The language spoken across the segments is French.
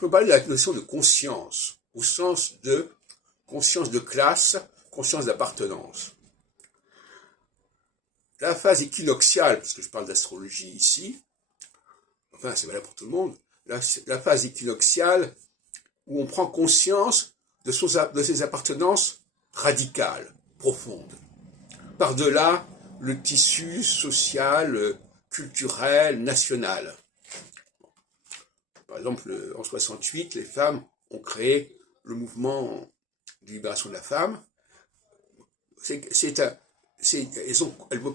peut parler de la notion de conscience, au sens de conscience de classe, conscience d'appartenance. La phase équinoxiale, parce que je parle d'astrologie ici, enfin c'est valable pour tout le monde, la phase équinoxiale où on prend conscience de ses appartenances radicales, profondes, par-delà le tissu social, culturel, national. Par exemple, en 68, les femmes ont créé le mouvement de libération de la femme. Elles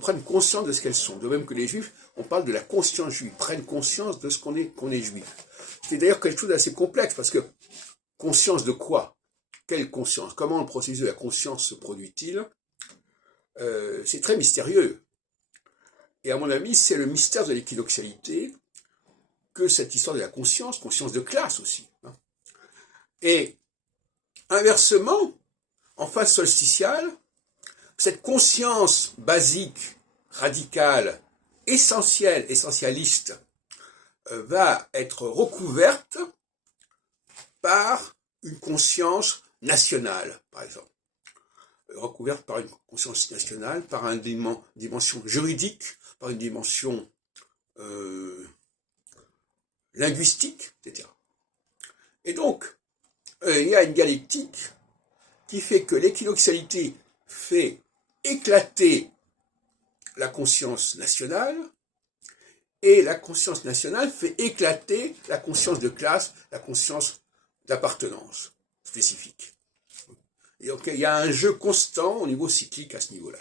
prennent conscience de ce qu'elles sont. De même que les juifs, on parle de la conscience juive, prennent conscience de ce qu'on est juif. C'est d'ailleurs quelque chose d'assez complexe, parce que conscience de quoi? Quelle conscience? Comment le processus de la conscience se produit-il? C'est très mystérieux. Et à mon avis, c'est le mystère de l'équinoxialité que cette histoire de la conscience, conscience de classe aussi. Et inversement, en phase solsticiale, cette conscience basique, radicale, essentielle, essentialiste, va être recouverte par une conscience nationale, par exemple. Recouverte par une conscience nationale, par une dimension juridique, par une dimension linguistique, etc. Et donc, il y a une dialectique qui fait que l'équinoxialité fait éclater la conscience nationale, et la conscience nationale fait éclater la conscience de classe, la conscience d'appartenance spécifique. Et donc il y a un jeu constant au niveau cyclique à ce niveau-là.